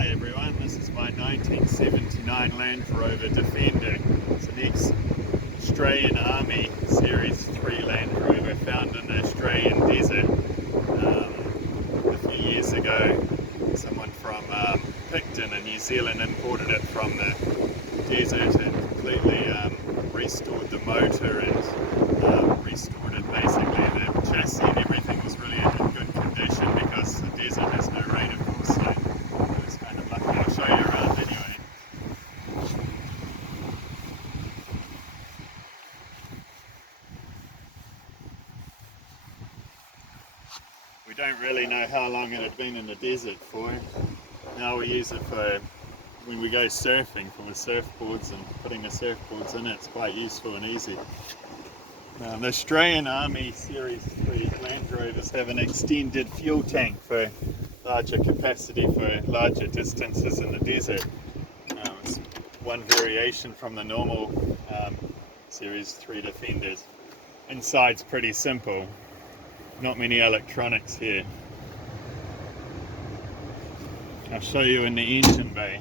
Hi everyone, this is my 1979 Landrover Defender. It's an ex-Australian Army Series 3 Landrover found in the Australian desert. A few years ago, someone from Picton in New Zealand imported it from the desert and completely restored the motor and restored it basically. The chassis and everything was really in good condition because the desert has no rain, of course, so it was kind of lucky. I'll show you around anyway. We don't really know how long it had been in the desert for. Now we use it for when we go surfing, for the surfboards and putting the surfboards in it. It's quite useful and easy. The Australian Army Series 3 Landrovers have an extended fuel tank for larger capacity for larger distances in the desert. It's one variation from the normal Series 3 Defenders. Inside's pretty simple, not many electronics here. I'll show you in the engine bay.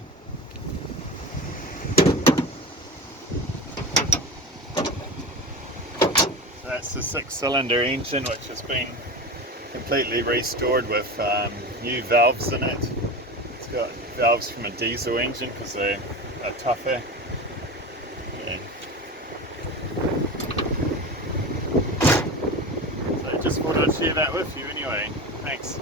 That's the 6-cylinder engine, which has been completely restored with new valves in it. It's got valves from a diesel engine because they're tougher. Yeah. So just thought I'd share that with you anyway. Thanks.